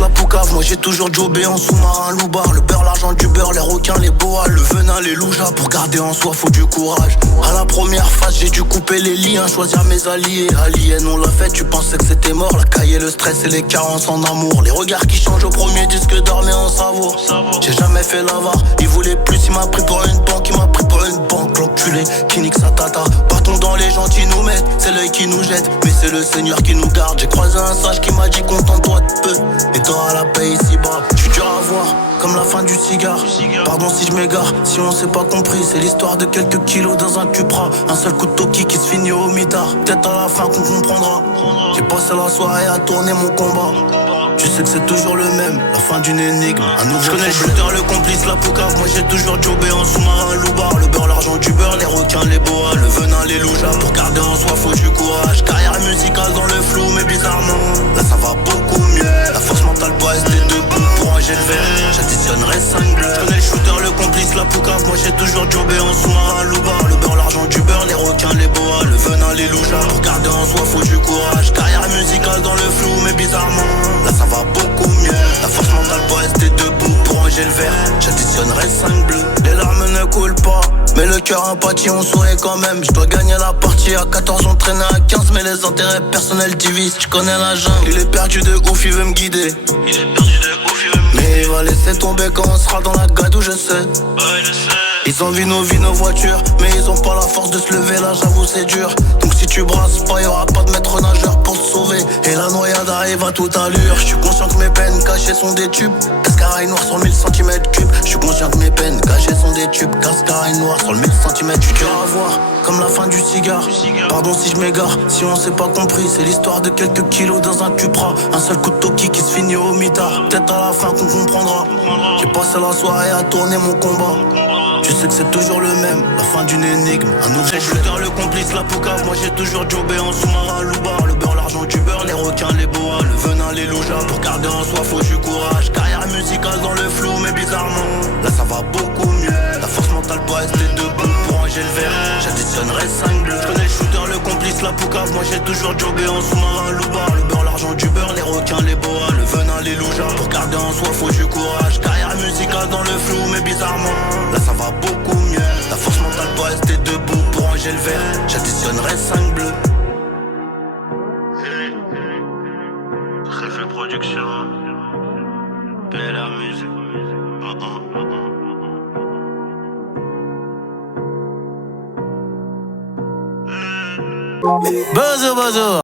la poucave. Moi j'ai toujours jobé en sous-marin, loubar. Le beurre, l'argent du beurre, les requins, les boas, le venin, les loujas. Pour garder en soi faut du courage. À la première phase j'ai dû couper les liens, choisir mes alliés. Alien on l'a fait, tu pensais que c'était mort. La cahier, le stress et les carences en amour. Les regards qui changent au premier disque d'or mais en savoure. J'ai jamais fait l'avare, il voulait plus, il m'a pris pour une banque. Il m'a pris pour une banque, l'enculé qui nique sa tata. Partons dans les gens qui nous mettent, c'est l'œil qui nous jette. Mais c'est le Seigneur qui nous garde. J'ai croisé un sage qui m'a dit contente-toi de peu et t'auras la paix ici-bas. J'suis dur à voir, comme la fin du cigare. Pardon si je m'égare, si on s'est pas compris. C'est l'histoire de quelques kilos dans un cupra. Un seul coup de toki qui se finit au mitard. Peut-être à la fin qu'on comprendra. J'ai passé la soirée à tourner mon combat. Tu sais que c'est toujours le même, la fin d'une énigme, un nouveau. Je connais le shooter, le complice, la poucave. Moi j'ai toujours jobé en sous-marin, loubar. Le beurre, l'argent du beurre, les requins, les boas, le venin, les loujas. Pour garder en soi faut du courage. Carrière musicale dans le flou mais bizarrement là ça va beaucoup mieux. La force mentale pour rester debout. Pour ranger le verre, j'additionnerai 5 bleus. Je connais le shooter, le complice, la poucave. Moi j'ai toujours jobé en sous-marin, loubar. Le beurre, l'argent du beurre, les requins, les boas, le venin, les loujas. Pour garder en soi faut du courage. Carrière musicale dans le flou mais bizarrement là ça va beaucoup mieux. La force mentale pour rester debout. Pour ranger le verre, j'additionnerai 5 bleus. Les larmes ne coulent pas mais le cœur impathie, on sourit quand même. Je dois gagner la partie, à 14 on traînait à 15. Mais les intérêts personnels divisent, tu connais la jungle. Il est perdu de ouf, il veut me guider. Il est perdu de ouf, il veut me guider. Mais il va laisser tomber quand on sera dans la gadoue, je sais. Ouais, je sais. Ils envient nos vies, nos voitures, mais ils ont pas la force de se lever, là j'avoue c'est dur. Donc si tu brasses pas, y'aura pas de maître nageur pour te sauver. Et la noyade arrive à toute allure. J'suis conscient que mes peines cachées sont des tubes. Cascaraille noire sur 1000 cm3. J'suis conscient que mes peines cachées sont des tubes. Cascaraille noire sur le 1000 cm3. J'suis dur à voir, comme la fin du cigare. Pardon si je m'égare, si on s'est pas compris. C'est l'histoire de quelques kilos dans un cupra. Un seul coup de toki qui se finit au mitard. Peut-être à la fin qu'on comprendra. J'ai passé la soirée à tourner mon combat. Tu sais que c'est toujours le même, la fin d'une énigme, un nouveau shooter, le complice, la poucave. Moi j'ai toujours jobé en sous-marin, loubar. Le beurre, l'argent du beurre, les requins, les boas, le venin, les loujas. Pour garder en soi faut du courage. Carrière musicale dans le flou mais bizarrement là ça va beaucoup mieux. La force mentale pour rester debout. Pour ranger le verre, j'additionnerai 5 bleus. Je connais le shooter, le complice, la poucave. Moi j'ai toujours jobé en sous-marin, loubar. Le beurre, l'argent du beurre, les requins, les boas, le venin, les loujas. Pour garder en soi faut du courage. Carrière musicale dans le flou mais bizarrement là ça va beaucoup mieux. La force mentale pour rester debout. Pour ranger le verre, j'additionnerai 5 bleus. Très production. Belle musique. Buzzer, buzzer.